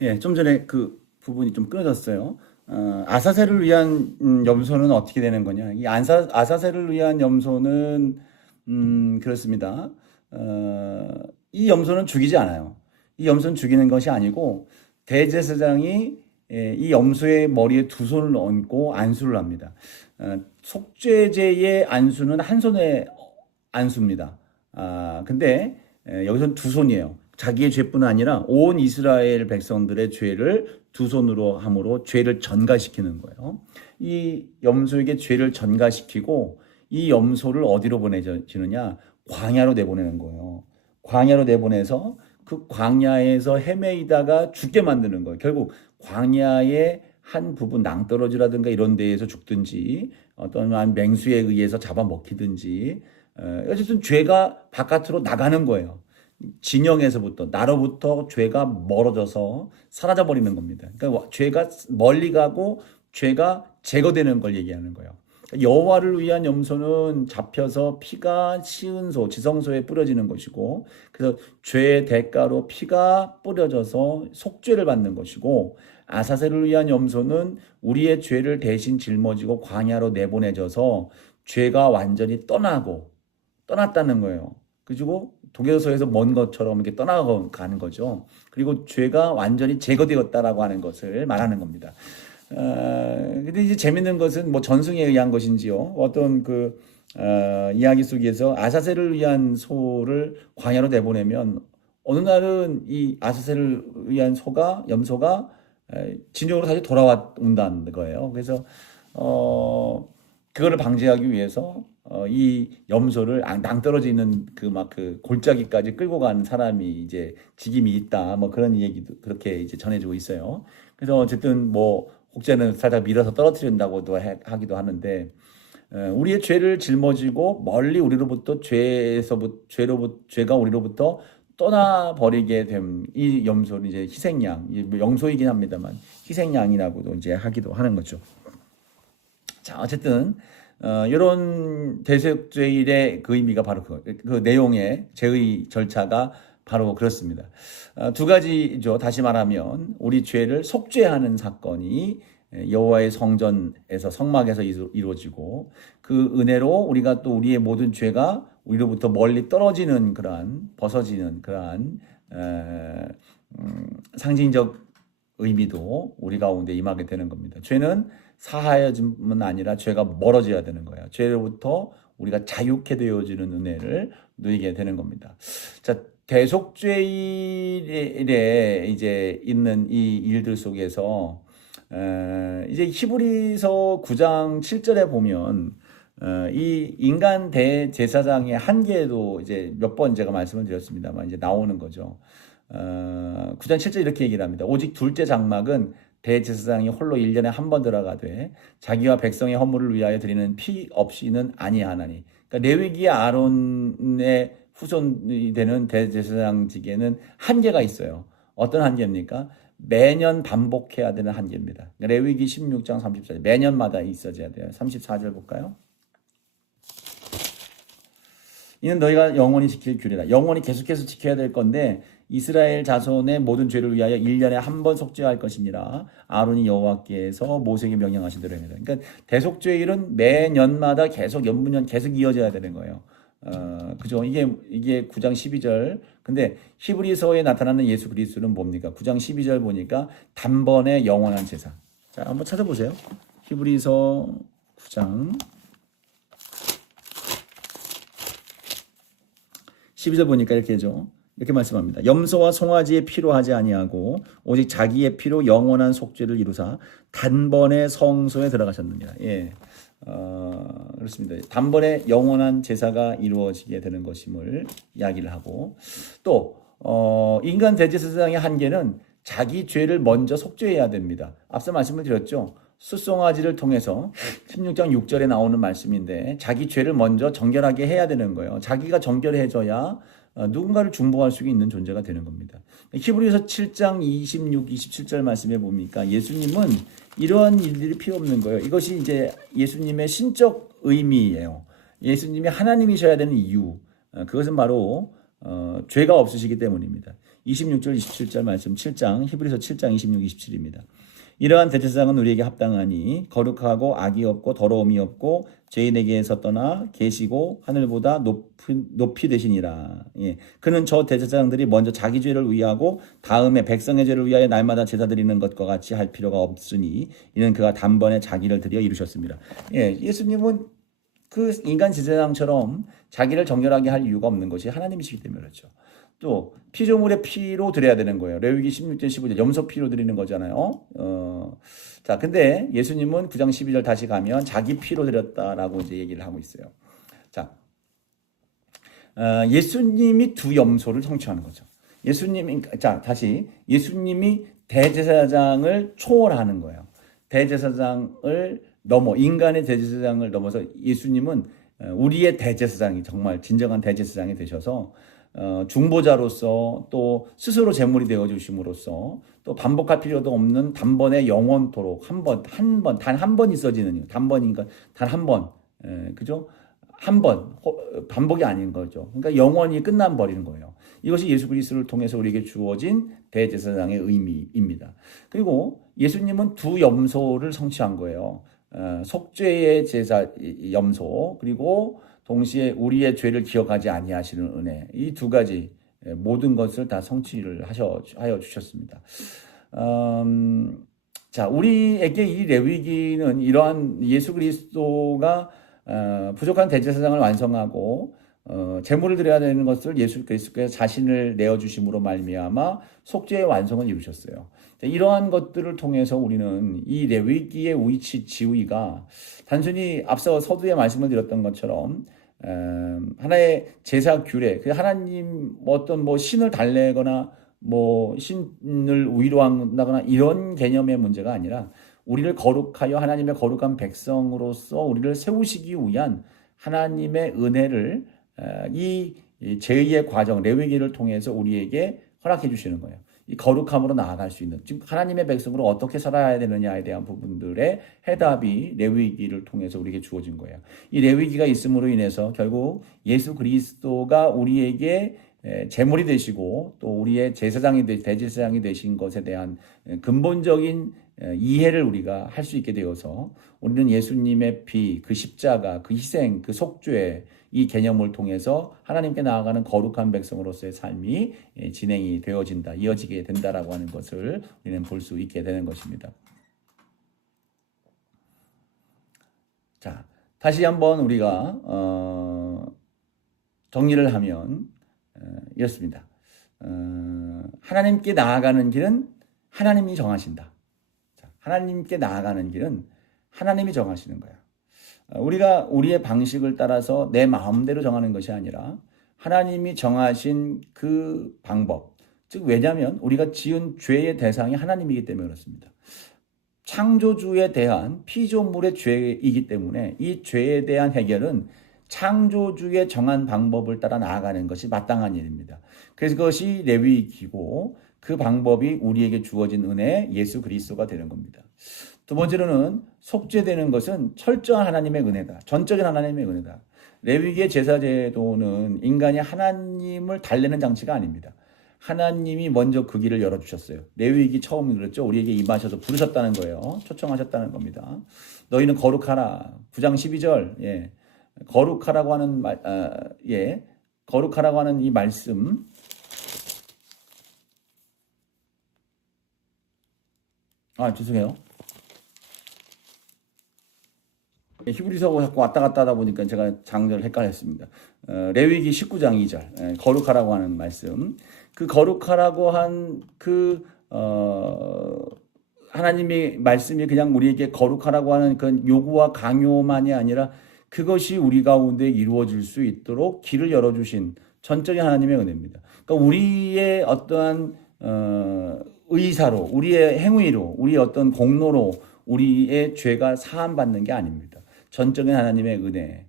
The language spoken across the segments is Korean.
예, 좀 전에 그 부분이 좀 끊어졌어요. 아사셀을 위한 염소는 어떻게 되는 거냐? 이 아사셀을 위한 염소는 그렇습니다. 이 염소는 죽이지 않아요. 이 염소는 죽이는 것이 아니고 대제사장이 이 염소의 머리에 두 손을 얹고 안수를 합니다. 속죄제의 안수는 한 손에 안수입니다. 근데 여기서는 두 손이에요. 자기의 죄뿐 아니라 온 이스라엘 백성들의 죄를 두 손으로 함으로 죄를 전가시키는 거예요. 이 염소에게 죄를 전가시키고 이 염소를 어디로 보내지느냐? 광야로 내보내는 거예요. 광야로 내보내서 그 광야에서 헤매이다가 죽게 만드는 거예요. 결국 광야의 한 부분 낭떠러지라든가 이런 데에서 죽든지 어떤 맹수에 의해서 잡아먹히든지 어쨌든 죄가 바깥으로 나가는 거예요. 진영에서부터 나로부터 죄가 멀어져서 사라져 버리는 겁니다. 그러니까 죄가 멀리 가고 죄가 제거되는 걸 얘기하는 거예요. 여호와를 위한 염소는 잡혀서 피가 시은소, 지성소에 뿌려지는 것이고, 그래서 죄의 대가로 피가 뿌려져서 속죄를 받는 것이고, 아사셀을 위한 염소는 우리의 죄를 대신 짊어지고 광야로 내보내져서 죄가 완전히 떠났다는 거예요. 그리고 독일서에서 먼 것처럼 이렇게 떠나가는 거죠. 그리고 죄가 완전히 제거되었다라고 하는 것을 말하는 겁니다. 근데 이제 재밌는 것은 뭐 전승에 의한 것인지요. 어떤 이야기 속에서 아사셀을 위한 소를 광야로 내보내면 어느 날은 이 아사셀을 위한 염소가 진영으로 다시 돌아온다는 거예요. 그래서 그거를 방지하기 위해서 이 염소를 낭떠러지 있는 그 골짜기까지 끌고 가는 사람이 이제 직임이 있다. 뭐 그런 얘기도 그렇게 이제 전해지고 있어요. 그래서 어쨌든 뭐 혹자는 살짝 밀어서 떨어뜨린다고도 하기도 하는데 우리의 죄를 짊어지고 멀리 우리로부터 죄가 우리로부터 떠나버리게 된 이 염소는 이제 희생양, 뭐 영소이긴 합니다만 희생양이라고도 이제 하기도 하는 거죠. 자, 어쨌든 이런 대속죄일의 그 의미가 바로 그 내용의 제의 절차가 바로 그렇습니다. 두 가지죠. 다시 말하면 우리 죄를 속죄하는 사건이 여호와의 성전에서 성막에서 이루어지고 그 은혜로 우리가 또 우리의 모든 죄가 우리로부터 멀리 떨어지는 벗어지는 그러한 상징적 의미도 우리 가운데 임하게 되는 겁니다. 죄는 사하여짐은 아니라 죄가 멀어져야 되는 거예요. 죄로부터 우리가 자유케 되어지는 은혜를 누리게 되는 겁니다. 자, 대속죄일에 이제 있는 이 일들 속에서 이제 히브리서 9장 7절에 보면 이 인간 대제사장의 한계도 이제 몇 번 제가 말씀을 드렸습니다만 이제 나오는 거죠. 9장 7절 이렇게 얘기를 합니다. 오직 둘째 장막은 대제사장이 홀로 1년에 한 번 들어가되 자기와 백성의 허물을 위하여 드리는 피 없이는 아니하나니. 그러니까 레위기 아론의 후손이 되는 대제사장직에는 한계가 있어요. 어떤 한계입니까? 매년 반복해야 되는 한계입니다. 레위기 16장 34절 매년마다 있어져야 돼요. 34절 볼까요? 이는 너희가 영원히 지킬 규례다. 영원히 계속해서 지켜야 될 건데 이스라엘 자손의 모든 죄를 위하여 1년에 한 번 속죄할 것이니라. 아론이 여호와께서 모세에게 명령하신 대로입니다. 그러니까 대속죄일은 매년마다 계속 연분년 계속 이어져야 되는 거예요. 그죠? 이게 9장 12절. 근데 히브리서에 나타나는 예수 그리스도는 뭡니까? 9장 12절 보니까 단번에 영원한 제사. 자, 한번 찾아보세요. 히브리서 9장 12절 보니까 이렇게 말씀합니다. 염소와 송아지의 피로 하지 아니하고 오직 자기의 피로 영원한 속죄를 이루사 단번에 성소에 들어가셨느니라. 예. 그렇습니다. 단번에 영원한 제사가 이루어지게 되는 것임을 이야기를 하고 또 인간 대제사장의 한계는 자기 죄를 먼저 속죄해야 됩니다. 앞서 말씀을 드렸죠. 숫송아지를 통해서 16장 6절에 나오는 말씀인데 자기 죄를 먼저 정결하게 해야 되는 거예요. 자기가 정결해져야 누군가를 중보할 수 있는 존재가 되는 겁니다. 히브리서 7장 26, 27절 말씀에 보니까 예수님은 이러한 일들이 필요 없는 거예요. 이것이 이제 예수님의 신적 의미예요. 예수님이 하나님이셔야 되는 이유. 그것은 바로 죄가 없으시기 때문입니다. 26절 27절 말씀 7장 히브리서 7장 26, 27입니다. 이러한 대제사장은 우리에게 합당하니 거룩하고 악이 없고 더러움이 없고 죄인에게서 떠나 계시고 하늘보다 높이 되시니라. 예. 그는 저 대제사장들이 먼저 자기 죄를 위하고 다음에 백성의 죄를 위하여 날마다 제사 드리는 것과 같이 할 필요가 없으니 이는 그가 단번에 자기를 드려 이루셨습니다. 예. 예수님은 그 인간 제사장처럼 자기를 정결하게 할 이유가 없는 것이 하나님이시기 때문에 그렇죠. 또 피조물의 피로 드려야 되는 거예요. 레위기 16절 15절 염소 피로 드리는 거잖아요. 자, 근데 예수님은 9장 12절 다시 가면 자기 피로 드렸다라고 이제 얘기를 하고 있어요. 자, 예수님이 두 염소를 성취하는 거죠. 예수님이 대제사장을 초월하는 거예요. 대제사장을 넘어 인간의 대제사장을 넘어서 예수님은 우리의 대제사장이 정말 진정한 대제사장이 되셔서 중보자로서 또 스스로 제물이 되어 주심으로써 또 반복할 필요도 없는 단번에 영원토록 단 한 번 있어지는 단번이니까 단 한 번, 그죠? 한 번 반복이 아닌 거죠. 그러니까 영원히 끝난 버리는 거예요. 이것이 예수 그리스도를 통해서 우리에게 주어진 대제사장의 의미입니다. 그리고 예수님은 두 염소를 성취한 거예요. 속죄의 제사 염소 그리고 동시에 우리의 죄를 기억하지 아니하시는 은혜 이 두 가지 모든 것을 다 성취를 하여 주셨습니다. 자, 우리에게 이 레위기는 이러한 예수 그리스도가 부족한 대제사장을 완성하고 제물을 드려야 되는 것을 예수 그리스도께서 자신을 내어주심으로 말미암아 속죄의 완성을 이루셨어요. 이러한 것들을 통해서 우리는 이 레위기의 위치 지위가 단순히 앞서 서두에 말씀을 드렸던 것처럼 하나의 제사 규례, 하나님 어떤 신을 달래거나 신을 위로한다거나 이런 개념의 문제가 아니라 우리를 거룩하여 하나님의 거룩한 백성으로서 우리를 세우시기 위한 하나님의 은혜를 이 제의의 과정 레위기를 통해서 우리에게 허락해 주시는 거예요. 이 거룩함으로 나아갈 수 있는 즉 하나님의 백성으로 어떻게 살아야 되느냐에 대한 부분들의 해답이 레위기를 통해서 우리에게 주어진 거예요. 이 레위기가 있음으로 인해서 결국 예수 그리스도가 우리에게 제물이 되시고 또 우리의 대제사장이 되신 것에 대한 근본적인 이해를 우리가 할 수 있게 되어서 우리는 예수님의 피, 그 십자가, 그 희생, 그 속죄 이 개념을 통해서 하나님께 나아가는 거룩한 백성으로서의 삶이 진행이 되어진다, 이어지게 된다라고 하는 것을 우리는 볼 수 있게 되는 것입니다. 자, 다시 한번 우리가 정리를 하면 이렇습니다. 하나님께 나아가는 길은 하나님이 정하신다. 자, 하나님께 나아가는 길은 하나님이 정하시는 거야. 우리가 우리의 방식을 따라서 내 마음대로 정하는 것이 아니라 하나님이 정하신 그 방법, 즉 왜냐하면 우리가 지은 죄의 대상이 하나님이기 때문에 그렇습니다. 창조주에 대한 피조물의 죄이기 때문에 이 죄에 대한 해결은 창조주의 정한 방법을 따라 나아가는 것이 마땅한 일입니다. 그래서 그것이 레위기고 그 방법이 우리에게 주어진 은혜 예수 그리스도가 되는 겁니다. 두 번째로는 속죄되는 것은 철저한 하나님의 은혜다. 전적인 하나님의 은혜다. 레위기의 제사제도는 인간이 하나님을 달래는 장치가 아닙니다. 하나님이 먼저 그 길을 열어주셨어요. 레위기 처음 그랬죠. 우리에게 임하셔서 부르셨다는 거예요. 초청하셨다는 겁니다. 너희는 거룩하라. 9장 12절. 예. 거룩하라고 하는 거룩하라고 하는 이 말씀. 죄송해요. 히브리서하고 자꾸 왔다 갔다 하다 보니까 제가 장절을 헷갈렸습니다. 레위기 19장 2절 거룩하라고 하는 말씀. 그 거룩하라고 한 하나님의 말씀이 그냥 우리에게 거룩하라고 하는 그 요구와 강요만이 아니라 그것이 우리 가운데 이루어질 수 있도록 길을 열어주신 전적인 하나님의 은혜입니다. 그러니까 우리의 어떠한 의사로, 우리의 행위로, 우리의 어떤 공로로 우리의 죄가 사함받는 게 아닙니다. 전적인 하나님의 은혜,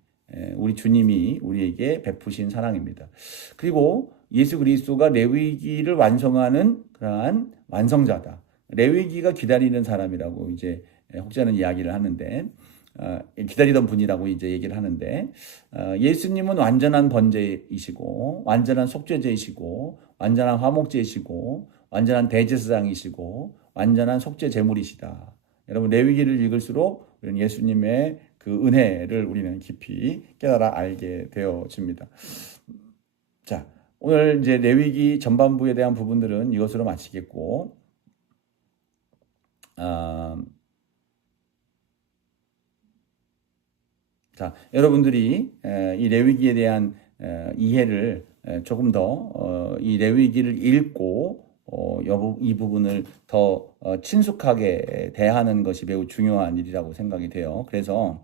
우리 주님이 우리에게 베푸신 사랑입니다. 그리고 예수 그리스도가 레위기를 완성하는 그러한 완성자다. 레위기가 기다리는 사람이라고 이제 혹자는 이야기를 하는데 기다리던 분이라고 이제 얘기를 하는데, 예수님은 완전한 번제이시고 완전한 속죄제이시고 완전한 화목제이시고 완전한 대제사장이시고 완전한 속죄 제물이시다. 여러분, 레위기를 읽을수록 우리는 예수님의 그 은혜를 우리는 깊이 깨달아 알게 되어집니다. 자, 오늘 이제 레위기 전반부에 대한 부분들은 이것으로 마치겠고, 자, 여러분들이 이 레위기에 대한 이해를 조금 더 이 레위기를 읽고 이 부분을 더 친숙하게 대하는 것이 매우 중요한 일이라고 생각이 돼요. 그래서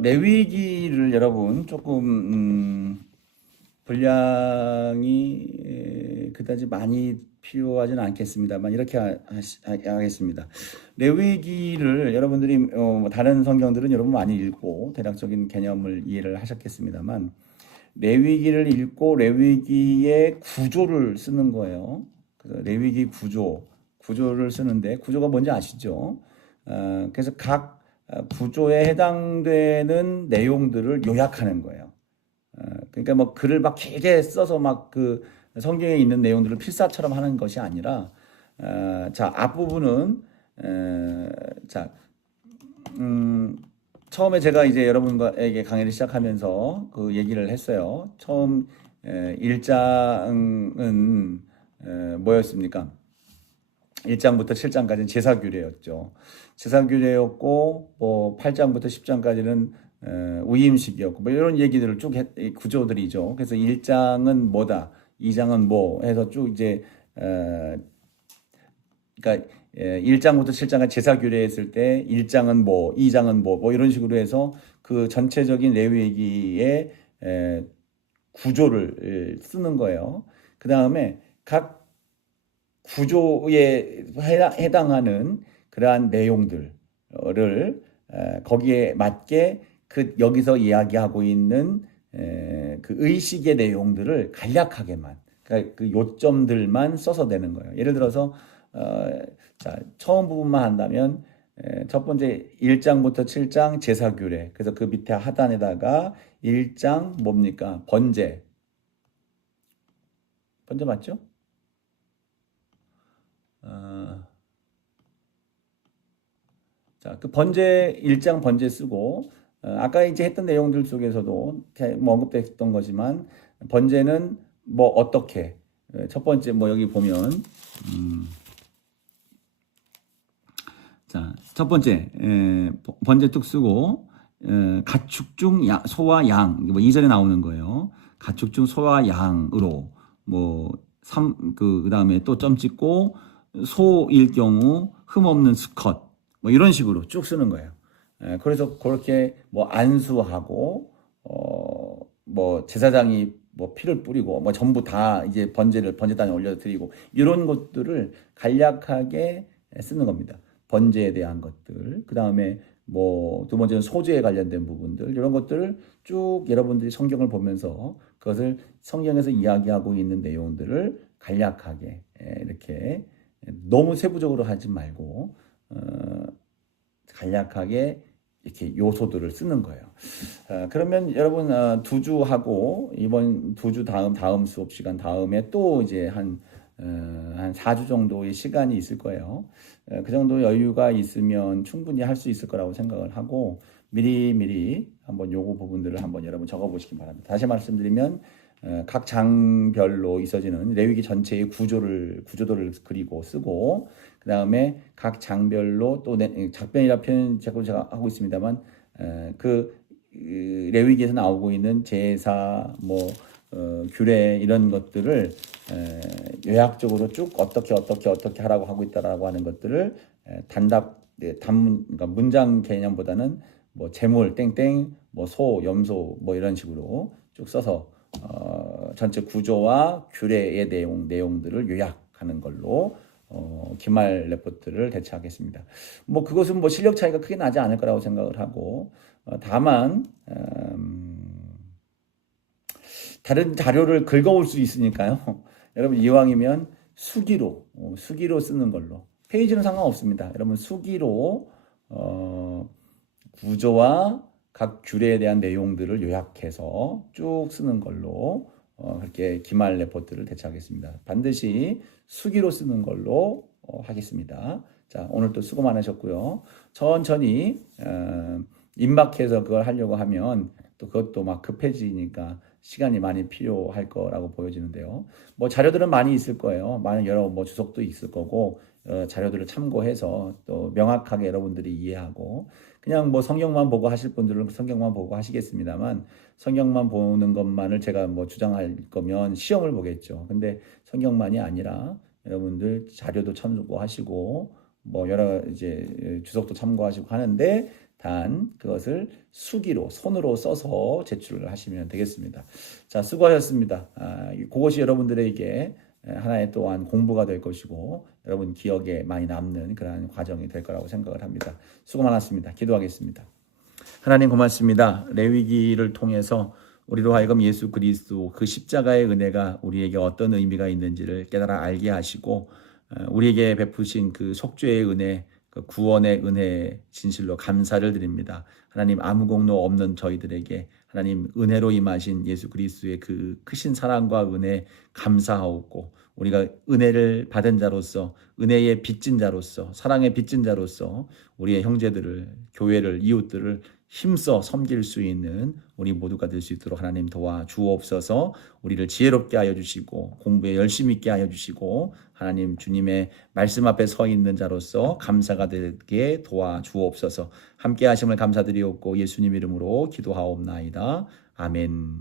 레위기를 여러분 조금 분량이 그다지 많이 필요하지는 않겠습니다만 이렇게 하겠습니다. 레위기를 여러분들이 다른 성경들은 여러분 많이 읽고 대략적인 개념을 이해를 하셨겠습니다만, 레위기를 읽고 레위기의 구조를 쓰는 거예요. 그래서 레위기 구조를 쓰는데, 구조가 뭔지 아시죠? 그래서 각 구조에 해당되는 내용들을 요약하는 거예요. 그러니까 뭐 글을 막 길게 써서 막 그 성경에 있는 내용들을 필사처럼 하는 것이 아니라, 자, 앞부분은 처음에 제가 이제 여러분에게 강의를 시작하면서 그 얘기를 했어요. 처음 1장은 뭐였습니까? 1장부터 7장까지는 제사규례였죠. 제사규례였고, 뭐 8장부터 10장까지는 위임식이었고, 뭐 이런 얘기들을 쭉 구조들이죠. 그래서 1장은 뭐다, 2장은 뭐 해서 쭉 이제 그러니까 1장부터 7장까지 제사규례 했을 때 1장은 뭐, 2장은 뭐 이런 식으로 해서 그 전체적인 레위기의 구조를 쓰는 거예요. 그 다음에 각 구조에 해당하는 그러한 내용들을 거기에 맞게 그 여기서 이야기하고 있는 그 의식의 내용들을 간략하게만, 그러니까 그 요점들만 써서 내는 거예요. 예를 들어서 자, 처음 부분만 한다면 첫 번째 1장부터 7장 제사규례, 그래서 그 밑에 하단에다가 1장 뭡니까? 번제 맞죠? 자, 그 번제 1장 번제 쓰고, 아까 이제 했던 내용들 속에서도 뭐 언급됐던 거지만, 번제는 뭐 어떻게, 첫 번째 뭐 여기 보면 자, 첫 번째 번제 뚝 쓰고, 가축 중 소와 양, 뭐 2절에 나오는 거예요. 가축 중 소와 양으로 뭐 그다음에 또 점 찍고, 소일 경우 흠없는 수컷, 뭐 이런 식으로 쭉 쓰는 거예요. 그래서 그렇게 뭐 안수하고 뭐 제사장이 뭐 피를 뿌리고 뭐 전부 다 이제 번제단에 올려드리고, 이런 것들을 간략하게 쓰는 겁니다. 번제에 대한 것들, 그 다음에 뭐 두 번째는 소제에 관련된 부분들, 이런 것들을 쭉 여러분들이 성경을 보면서 그것을 성경에서 이야기하고 있는 내용들을 간략하게 이렇게 너무 세부적으로 하지 말고 간략하게 이렇게 요소들을 쓰는 거예요. 그러면 여러분 두 주 하고, 이번 두 주 다음 수업 시간 다음에 또 이제 한 4주 정도의 시간이 있을 거예요. 그 정도 여유가 있으면 충분히 할 수 있을 거라고 생각을 하고, 미리 한번 요거 부분들을 한번 여러분 적어 보시기 바랍니다. 다시 말씀드리면 각 장별로 있어지는 레위기 전체의 구조도를 그리고 쓰고, 그 다음에 각 장별로 또 작변이라 표현 제가 하고 있습니다만, 그 레위기에서 나오고 있는 제사, 뭐 규례, 이런 것들을 요약적으로 쭉 어떻게 하라고 하고 있다라고 하는 것들을 그러니까 문장 개념보다는 뭐 제물 땡땡, 뭐 소, 염소, 뭐 이런 식으로 쭉 써서 전체 구조와 규례의 내용들을 요약하는 걸로 기말 레포트를 대체하겠습니다. 뭐 그것은 뭐 실력 차이가 크게 나지 않을 거라고 생각을 하고, 다만 다른 자료를 긁어올 수 있으니까요. 여러분 이왕이면 수기로 쓰는 걸로, 페이지는 상관없습니다. 여러분 수기로 구조와 각 규례에 대한 내용들을 요약해서 쭉 쓰는 걸로 그렇게 기말 레포트를 대처하겠습니다. 반드시 수기로 쓰는 걸로 하겠습니다. 자, 오늘 또 수고 많으셨고요. 천천히 임박해서 그걸 하려고 하면 또 그것도 막 급해지니까 시간이 많이 필요할 거라고 보여지는데요. 뭐 자료들은 많이 있을 거예요. 많은 여러 뭐 주석도 있을 거고 자료들을 참고해서 또 명확하게 여러분들이 이해하고 그냥 뭐 성경만 보고 하실 분들은 성경만 보고 하시겠습니다만 성경만 보는 것만을 제가 뭐 주장할 거면 시험을 보겠죠. 근데 성경만이 아니라 여러분들 자료도 참고하시고 뭐 여러 이제 주석도 참고하시고 하는데 단 그것을 수기로 손으로 써서 제출을 하시면 되겠습니다. 자, 수고하셨습니다. 그것이 여러분들에게 하나의 또한 공부가 될 것이고 여러분 기억에 많이 남는 그러한 과정이 될 거라고 생각을 합니다. 수고 많았습니다. 기도하겠습니다. 하나님 고맙습니다. 레위기를 통해서 우리로 하여금 예수 그리스도 그 십자가의 은혜가 우리에게 어떤 의미가 있는지를 깨달아 알게 하시고 우리에게 베푸신 그 속죄의 은혜, 그 구원의 은혜 진실로 감사를 드립니다. 하나님 아무 공로 없는 저희들에게 하나님 은혜로 임하신 예수 그리스도의 그 크신 사랑과 은혜 감사하옵고 우리가 은혜를 받은 자로서 은혜의 빚진 자로서 사랑의 빚진 자로서 우리의 형제들을 교회를 이웃들을 힘써 섬길 수 있는 우리 모두가 될 수 있도록 하나님 도와 주옵소서. 우리를 지혜롭게 하여 주시고 공부에 열심히 있게 하여 주시고 하나님 주님의 말씀 앞에 서 있는 자로서 감사가 되게 도와 주옵소서. 함께 하심을 감사드리옵고 예수님 이름으로 기도하옵나이다. 아멘.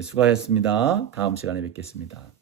수고하셨습니다. 다음 시간에 뵙겠습니다.